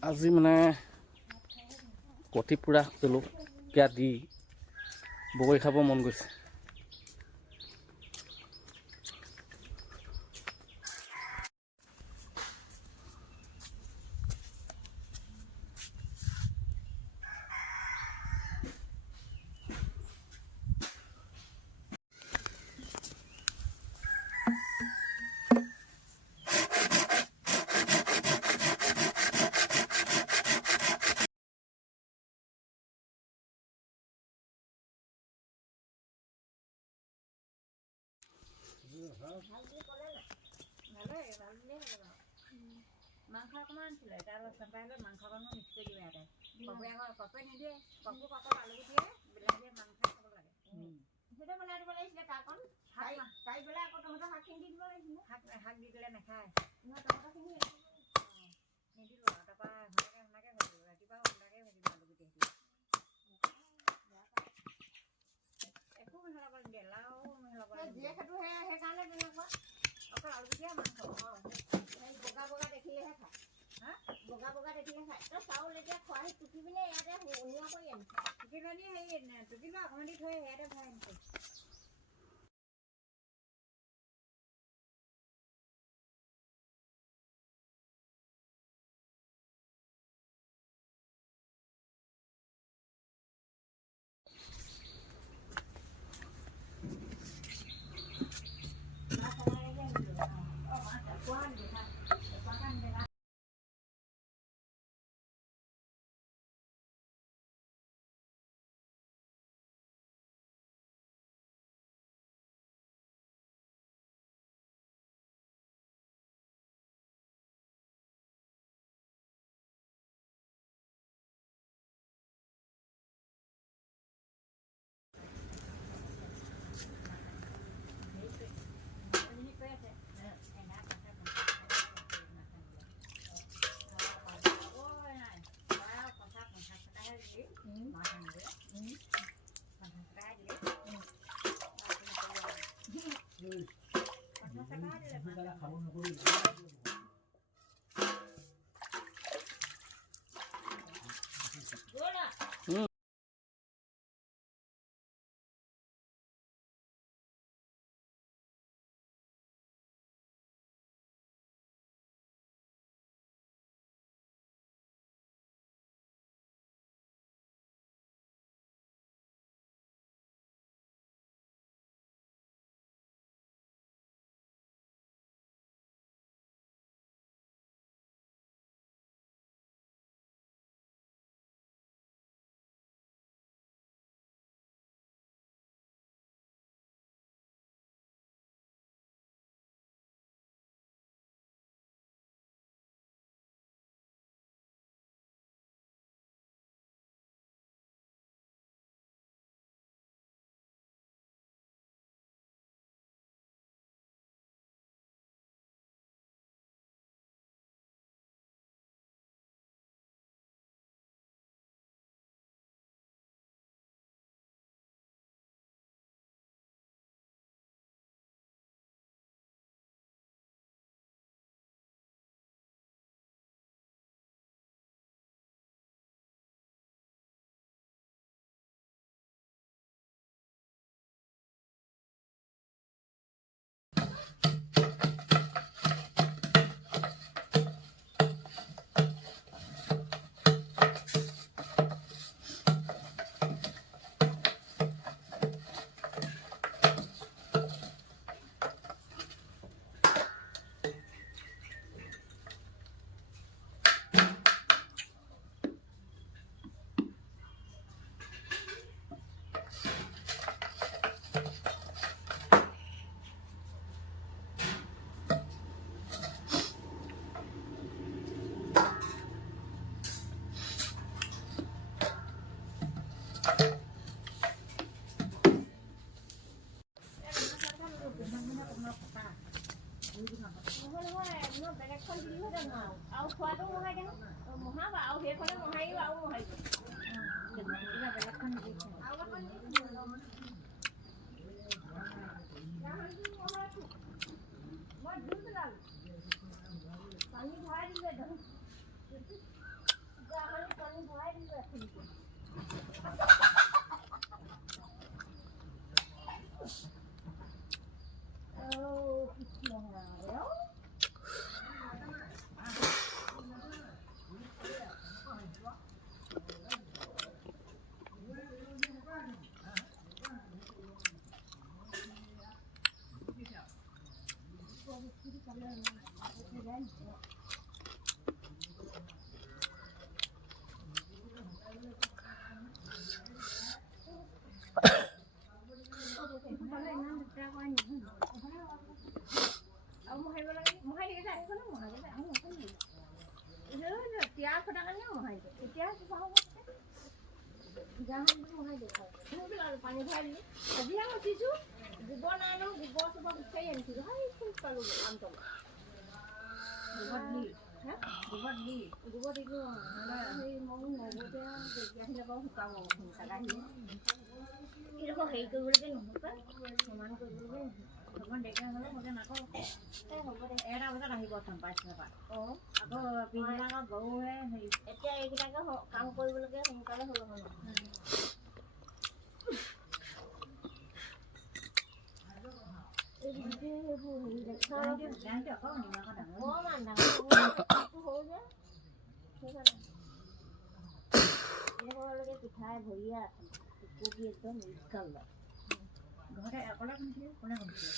আজি মানে কঠি পুৰা জলকীয়া দি বগৰী খাব মন গৈছে। মাংস অকণমান আনিছিলে তাৰ চেম্পাইলত মাংস অকণমান মিক্স কৰি দিওঁ ইয়াতে কপে নিদিয়ে কপু আলু দিয়ে বিলাহীয়ে মাংস খাব লাগে সেইটো বনাই দিব লাগিছিলে তাকণ পাই পেলাই আকৌ তহঁতৰ শাকখিনি দি দিব লাগিছিলে শাক দি দিলে নাখায় টমাটৰখিনি নিদিলোঁ আৰু তাৰপৰা সোনাকে ভাজিলোঁ ৰাতিপুৱা সোনাকে ভাজিলোঁ আলুগুটি একো মিহলাব নিদিয়ে লাও মিহলাব দিয়ে সেইটো সেইকাৰণে তেনেকুৱা অকল আলুগুটিয়ে মাংস বগা বগা দেখিলেহে খায় বগা বগা দেখিলে খায় তই চাউল এতিয়া খোৱাহি টুকি পিনে ইয়াতে উলিওৱা কৰি আনিছে টুকি পিনি হেৰি টুকি লৈ অকণমান দি থৈ ইয়াতে ভৰাই আনিছে আৰু খোৱাটো মহাই কেনে মহাবা আৰু সেইখনে মহাইও আৰু মহাই বেলেগখন মই জুই পেলালো পানী ভৰাই দিলে ভাত খোৱাৰ কাৰণেও মহাই দিয়ে এতিয়া পানী ভৰাই দিলি আজিহে উঠিছোঁ গোবৰ নাই ন গোবৰ চোবৰ বিচাৰি আনিছিলোঁ সেই খুব পালোঁ আমটো গোবৰ দিলোঁ সেই মই নগতে আহিলে বাৰু শুকাব সোনকালে আহিলে কিন্তু হেৰি কৰিবলৈকে নহ'ব সমান কৰিবলৈকে অকণমান দেৰিকৈ হ'লে মতে নাকওঁ হ'ব দে 1টা বজাত আহিব চম্পাইছিলে পৰা অঁ আকৌ পিছদিনা আকৌ গৰুহে হেৰি এতিয়া এইকেইটাকে কাম কৰিবলৈকে সোনকালে হ'ল নহয় পিঠাই ভৰিয়া কুকুটি একদম ইস্কাল ঘৰতে অকলে শুনিছিলোঁ কোনে শুনিছিলোঁ